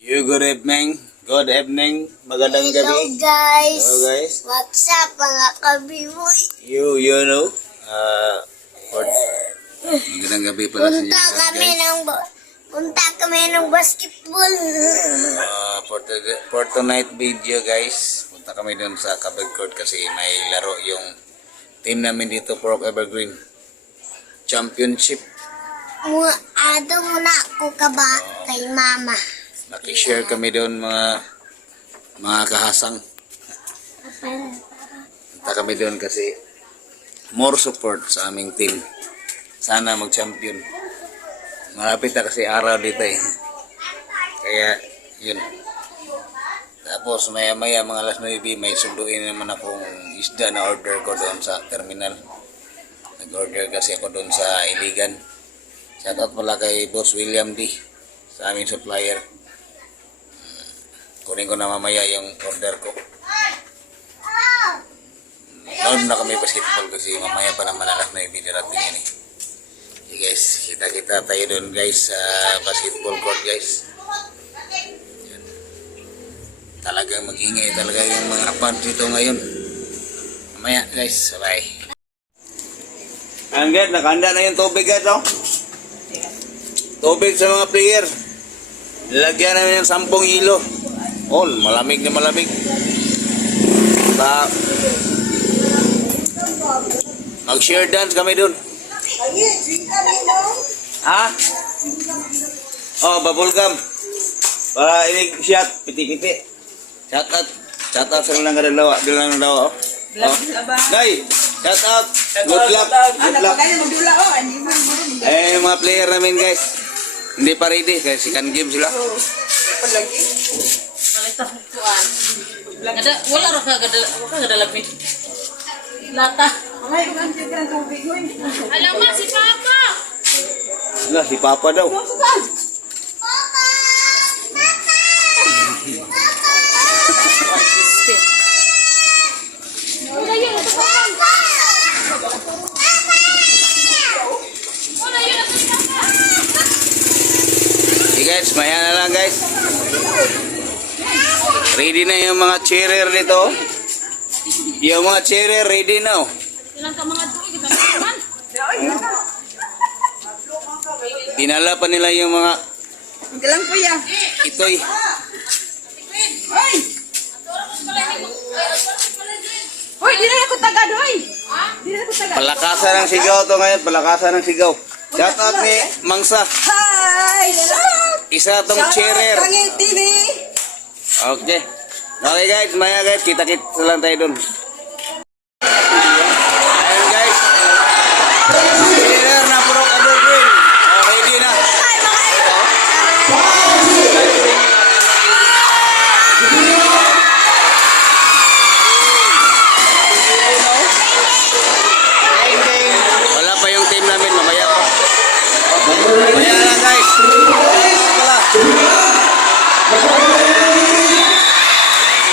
Good evening. Good evening. Magandang gabi. Hello guys. Hello guys. What's up mga kabiboy? You know. For, magandang gabi pala sa inyo guys. Punta kami ng basketball. For tonight video guys, punta kami dun sa Kabag Court kasi may laro yung team namin dito, Purok Evergreen Championship. Ato muna ako kay mama. Nakishare kami doon mga kahasang. Punta kami doon kasi more support sa aming team. Sana mag-champion. Malapit na kasi araw dito eh. Kaya yun. Tapos maya mga alas 9 may sunduin naman akong isda na order ko doon sa terminal. Nag-order kasi ako doon sa Iligan. Shoutout pala kay Boss William D sa aming supplier. Kunin ko na mamaya yung order ko. Noon na kami basketball kasi mamaya pa naman alas 9 dirating yan eh. Okay guys, kita-kita tayo doon guys sa basketball court guys. Yan. Talagang mag-ingay talaga yung mga fans dito ngayon. Mamaya guys, bye. Angat, nakahanda na yung tubig guys oh. Tubig sa mga player. Lagyan namin ng 10 hilo. Oh, malamig na malamig. Mag-share dance kami dun. Ha? Oh, bubblegum. Para inig shot, piti-piti. Shout out sa lang kadalawa. Bilang ng dawa. Oh. Day, shout out. Good luck. Good luck. Eh, mga player namin guys. Hindi pa ready kasi second game sila. Wala ra ka gada lapit. Lata. Alam mo si Papa. Lah, si Papa daw. Hey guys, maya na lang guys. Ready na yung mga cheerer dito. Yung mga cheerer ready na. Ilang ka mga tuig kita naman. Dinala pa nila yung mga Galang po ya. itoy. Hoy! Hoy, di na ako tagad, hoy! Di na ako tagad. Palakasan ng sigaw to ngayon. Palakasan ng sigaw. Shout out ni Mangsa. Hi! Isa tong cheerer. Tanging TV! Okay. Okay guys, maya guys, kita-kita lang tayo dun. Ayun guys. Cheerer na Purok Evergreen. Oh, ready na. Wala pa yung team namin, mamaya pa. Mamaya na guys. Wala.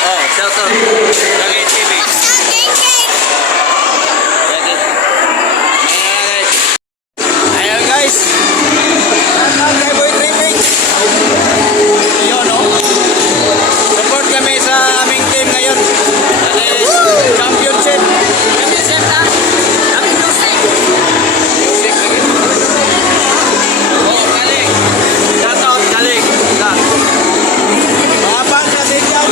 Oh, shout out. Lagi TV. Ayan guys. Kay Boy Tripping. Yun no. Support kami sa aming team ngayon. That is championship. Championship na. Aming music. Music. Oh, galing. Shout out, galing. Mga fans na sinyaw.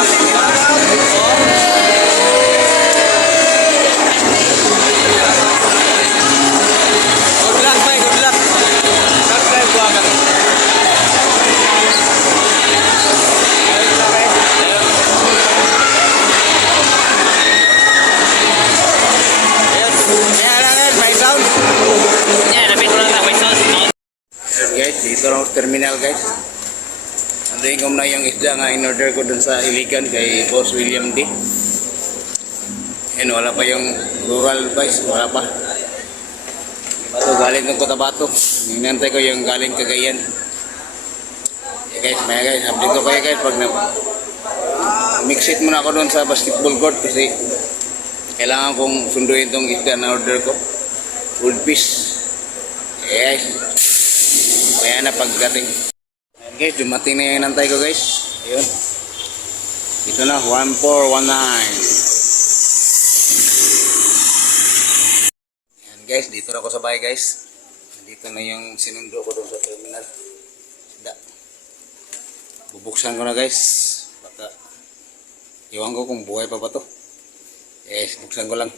Good luck, bye. Good luck. Subscribe po agad. Ayan lang guys, may sound. Guys, dito lang sa terminal guys. Andayin ko na yung isda nga in-order ko dun sa Iligan kay Boss William D. Ayan, wala pa yung rural guys, wala pa. Ito galing ng Cotabato. Hinantay ko yung galing Cagayan. Okay guys, maya guys, update ko kayo guys pag mix it muna ako doon sa basketball court kasi kailangan kong sunduin tong isda na order ko. Full piece. Okay guys, maya na pagdating. Guys, dumating na yung inantay ko guys. Ayun. Ito na, 1419. Yan guys, dito na ako sa bahay guys. Dito na yung sinundo ko doon sa terminal. Bubuksan ko na guys. Baka iwan ko kung buhay pa ba to. Yes, buksan ko lang.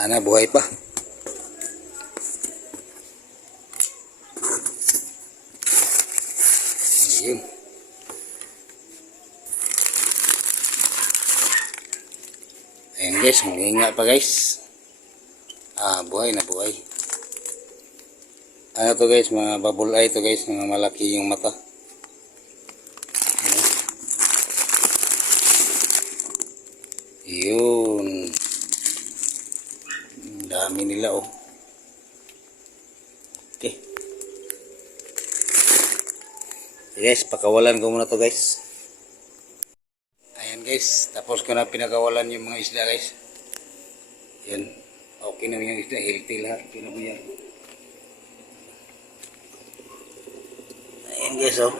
Sana buhay pa. Ayun. Ayan guys, mahinga pa guys. Buhay na buhay. Ano to guys, mga bubble eye to guys, mga malaki yung mata. Yun. Dami nila oh. Okay. Guys, pakawalan ko muna to guys. Ayan guys, tapos ko na pinakawalan yung mga isda guys. Yan. Okay na yung isda, healthy lahat. Pinabuya. Ayan guys oh.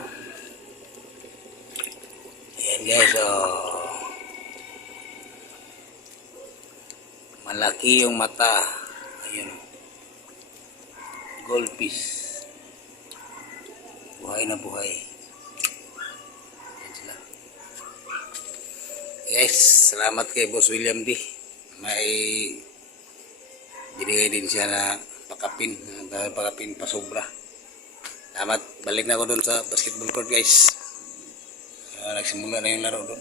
Ayan guys oh. Malaki yung mata. Ayun. Goldfish. Buhay na buhay. Ayan sila. Guys, salamat kay Boss William D. May binigay din siya na pakapin. Dahil pakapin pa sobra. Salamat. Balik na ako doon sa basketball court guys. Nagsimula na yung laro doon.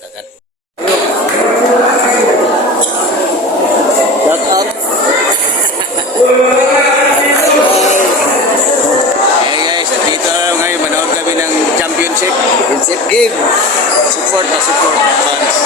Kakat. Shout out. Hey guys, dito na ngayon manood kami ng championship game. Support fans.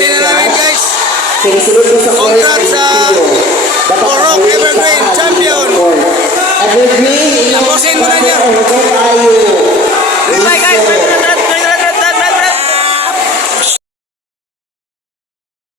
Tapusin na namin guys. Sinisunod ko sa court. Congrats sa Borok Evergreen Champion. Evergreen, Tapusin mo na niya. Tayo.